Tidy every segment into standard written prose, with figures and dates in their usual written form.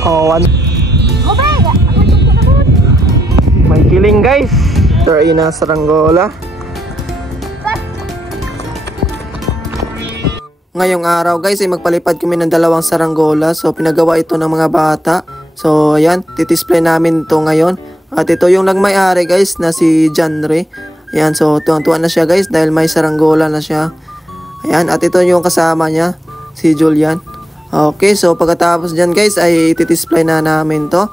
Oh, may kiling guys. Try na saranggola. Ngayong araw guys ay magpalipad kami ng dalawang saranggola. So pinagawa ito ng mga bata. So ayan, titisplay namin ito ngayon. At ito yung nagmay-ari guys na si John Ray. Ayan, so tuwang-tuwa na siya guys dahil may saranggola na siya. Ayan, at ito yung kasama niya, si Julian. Okay, so pagkatapos dyan guys ay titisplay na namin to.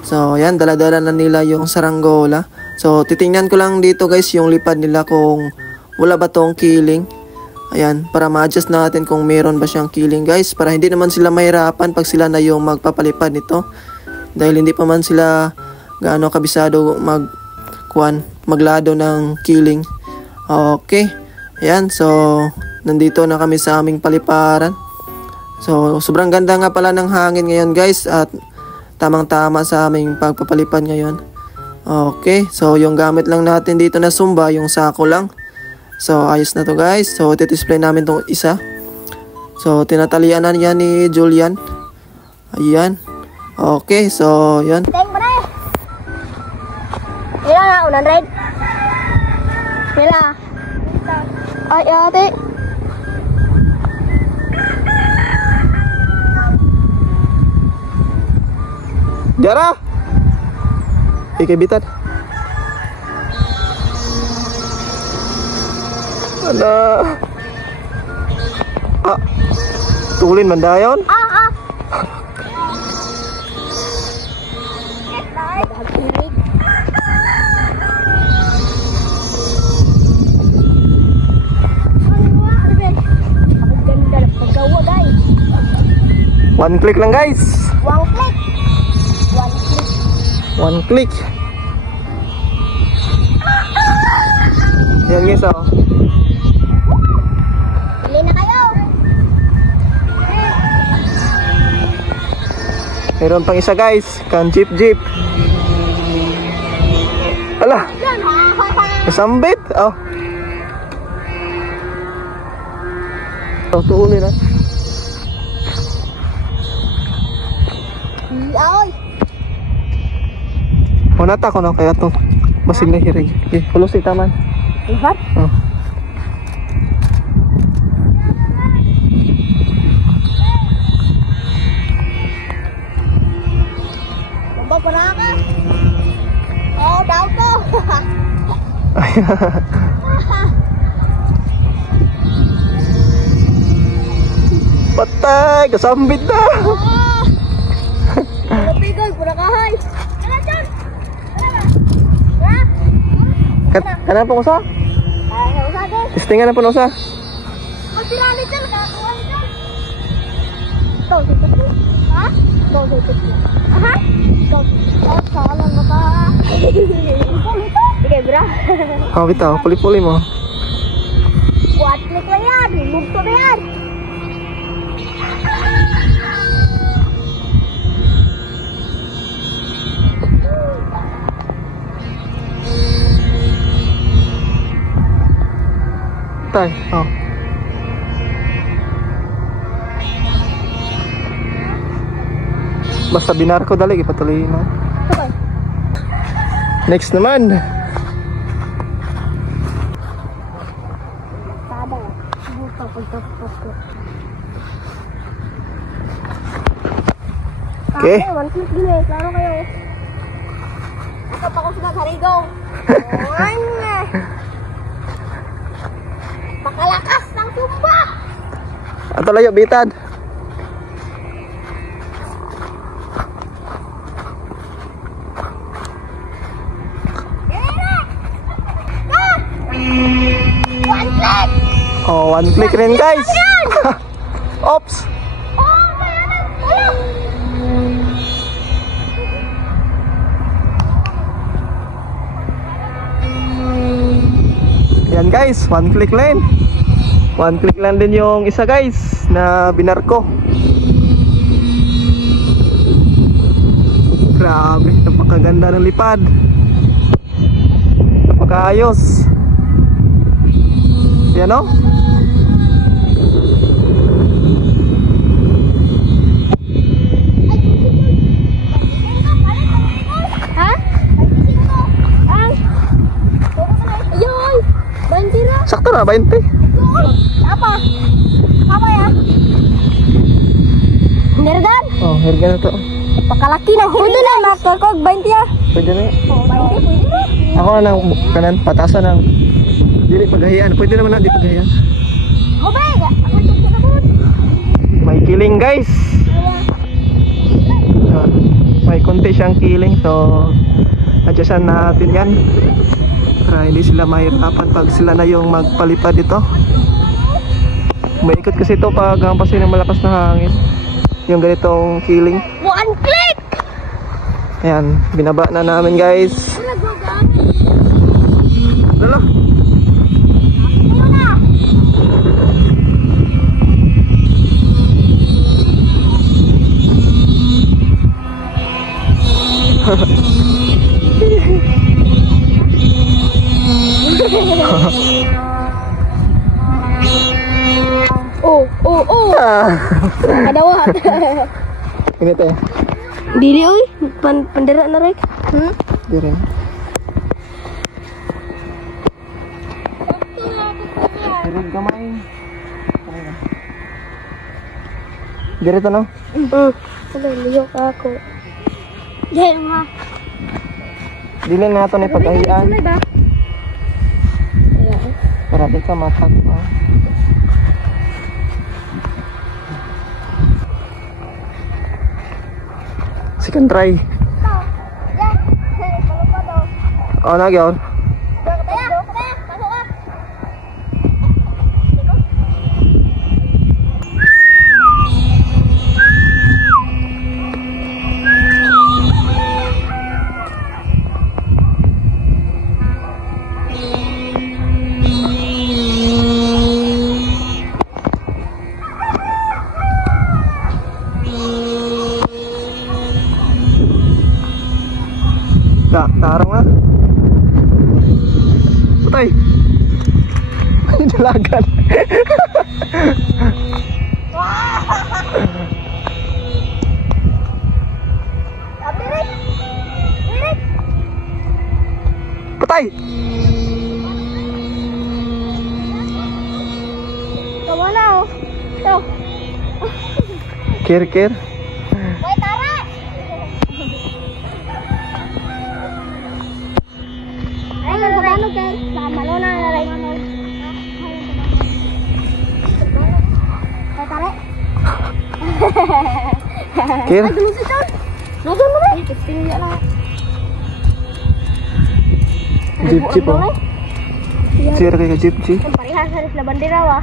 So ayan, dala-dala na nila yung saranggola. So titingnan ko lang dito guys yung lipad nila kung wala ba tong kiling. Ayan, para ma-adjust natin kung meron ba siyang kiling guys. Para hindi naman sila mahirapan pag sila na yung magpapalipad nito. Dahil hindi pa man sila gaano kabisado maglado ng kiling. Okay, ayan, so nandito na kami sa aming paliparan. So sobrang ganda nga pala ng hangin ngayon guys. At tamang-tama sa aming pagpapalipad ngayon. Okay, so yung gamit lang natin dito na sumba, yung sako lang. So ayos na to guys. So iti-display namin tong isa. So tinatalian na yan ni Julian. Ayan. Okay, so yan. Ilan na, 100? Pila? Ay, ate. Jara! Ikibitan. Ala. Tulin man dayon? One click lang guys. One click. One click. Yan guys oh. Bili na kayo. Meron pang isa guys. Kan jeep. Ala. Kasambit. Oh. Tuulin na. Ay. Manata ko na kaya to. Basig na hirig. Okay, pulos ita man. Lihat? Oh. Baba pa na ka. Oh, daw to. Patay, kasambit na. Pigay, pura kahay. Ano dyan? Kana po usa? Ay, usa din. Testingan na po usa. Magsilali dyan, nakakuha dyan. Ito, sipit mo. Ha? Ito, sipit mo. Aha? Ito, salang ba ka? Sige, bra. Oh, bitaw, puli-puli mo. Kuat klik lang yan, lugto na yan. Tay, oh. Basta binar ko dali, ipatuloy mo. Okay. Next naman. Tada. Buka pagtapos ko. Okay. One click din eh, klaro kayo. Ito pa ko sila harigaw. Pakalakas ng sumba. Ato layo, bitad. One click. Oh, one click rin guys. Oops. Oh, mayaman. Wala. Yan guys, one click lang. One click lang din yung isa guys na binar ko. Grabe, napakaganda ng lipad. Napakaayos. Yan o. na, 20. Apa? Apa ya? Nergan? Oh, harga na to. Pakalaki ng huli. Pwede na, makakog 20 ya. Pwede na. Oh, 20, pwede na. Ako na ng kanan, patasan ng dili paghahian. Pwede naman na, di paghahian. Hubay, ako ito na po. May killing guys. May konti siyang killing, so adjustan natin yan para hindi sila mahirapan pag sila na yung magpalipad dito. Maikot kasi ito pag hampasin ng malakas na hangin yung ganitong killing. One click! Ayan, binaba na namin guys. Lalo. Ayun na! Kadawat. Ini teh. Dili oy, pandera na rek. Di rin. Hirap gamay. Dirito no? Hello, liyok ako. Dahil ma. Dili na ito ni pagkahian. ba? Para di ka matak. Second try. Oh, nagyon. Tarong na. Putay. Dalagan. Putay. Kemana? Tuh. Kir. Woi, tarik. Ayo ke mana, guys? Sama Lona narik mana? Tarik. Kir. Aduh, sih, Ton. Nonton dulu. Kecil ya lah. Jeep oh. Sir kayak jeep. Parihan harus na bandera wah.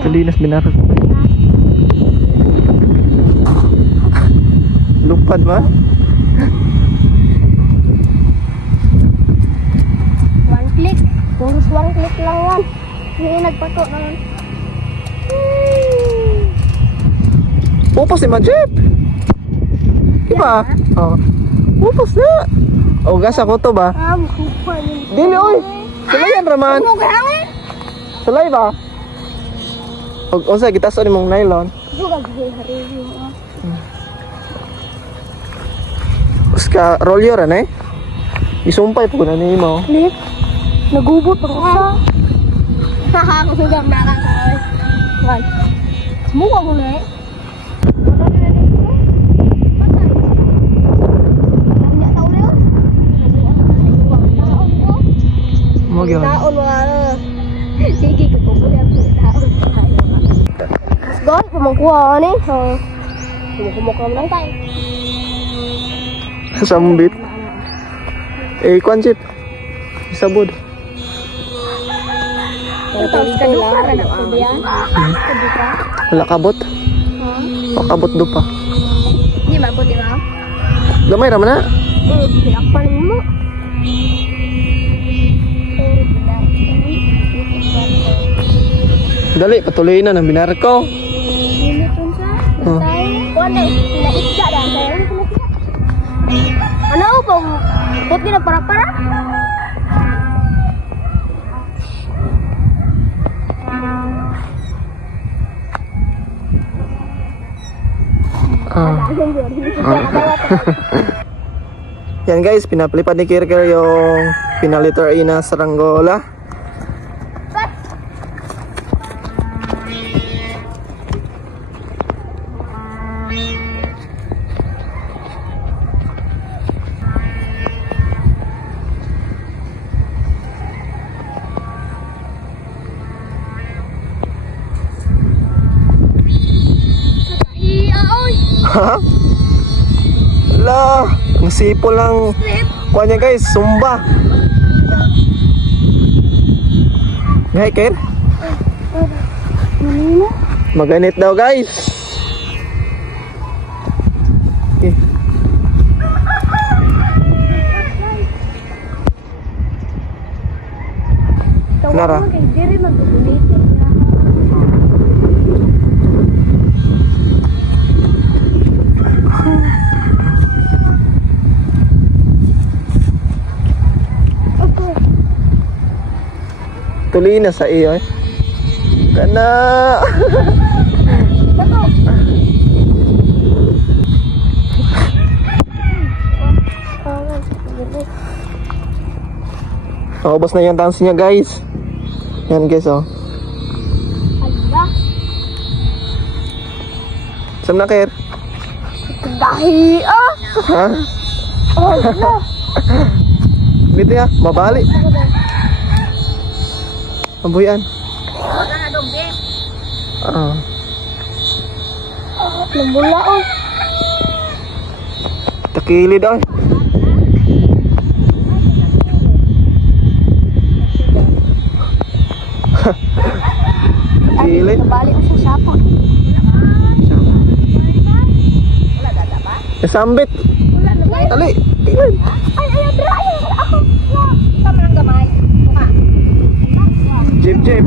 Kalinas benar. Lupad ba? One click. Purus one click lang yan. Hindi nagpato naman. Upos si Majip. Diba? Oh. Upos na. O gas ako to ba? Bukupa yun. Dili oy. Sulayan raman. Ano gahangin? Sulay ba? O sa kita sa mong nylon. Juga hari ini. Ska roll yun eh. Isumpay po na nimo. Click. Nagubot ang usa. Haha, kusugang nakakawin. Wan. Semua mo na eh. Mo gyud. Taon wala. Sige ko po yan taon. Mas gon pamangkuha ni. Kumukha mo lang tayo. Sambit. Kwan Chip. Isabod. Tapos kaduka na ko diyan. Kaduka. Wala kabot. Pakabot do pa. Di ba po di ba? Gamay ra man na. Pinakpan mo. Dali patuloy na ng binar ko. Lilipon sa. Kuane, pinaisda dah saya. Ano po? Put na para-para. Yan guys, pinapalipad ni Kirker yung pinaliter A na saranggola. Ha? Ala, ang sipo lang. Kuha niya guys, sumba. Ngay, Ker? Maganit daw guys. Okay. Lara. Tuloy na sa iyo eh. Kana. Ubos na yung dance niya guys. Yan guys oh. Ala. Saan na Ker? Dahi ah. Ha? Ala. Bito ya, mabali. Ambuyan. Nambula oh. Takilid ay. Takilid. Balik sa sapa. Sambit. Tali. Tingin. Ay, dry. Ako. Tama ng gamay. Jeep.